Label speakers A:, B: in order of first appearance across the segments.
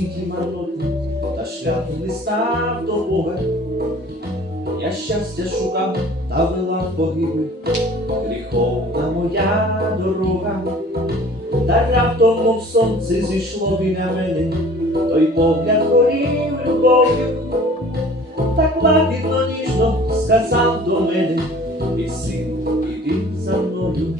A: марноту, та шляху не став до Бога. Я щастя шукав та вела погибель, гріховна моя дорога, та раптом, мов сонце зійшло біля мене, той погляд горів любов'ю, так лагідно ніжно сказав до мене, і син, іди за мною.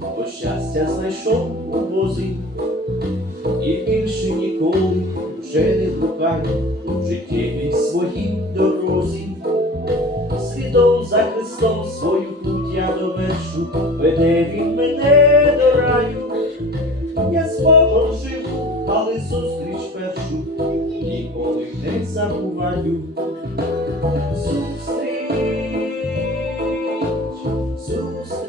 A: Бо щастя знайшов у возі, і більше ніколи вже не блукаю в життєвій своїй дорозі. Слідом за Христом свою путь я довершу, веде він мене до раю. Я з Богом живу, але зустріч першу ніколи не забуваю. Зустріч, зустріч,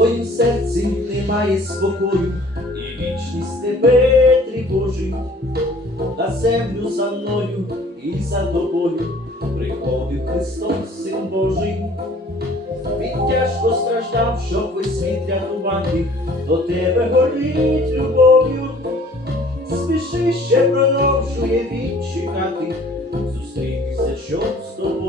A: Твоїм серці немає спокою, і вічність тебе тривожить, на землю за мною і за тобою приходив Христос, Син Божий. Він тяжко страждав, щоб весь світ рятувати, до тебе горить любов'ю. Спіши ще продовжує він чекати, зустрітися, щоб з тобою.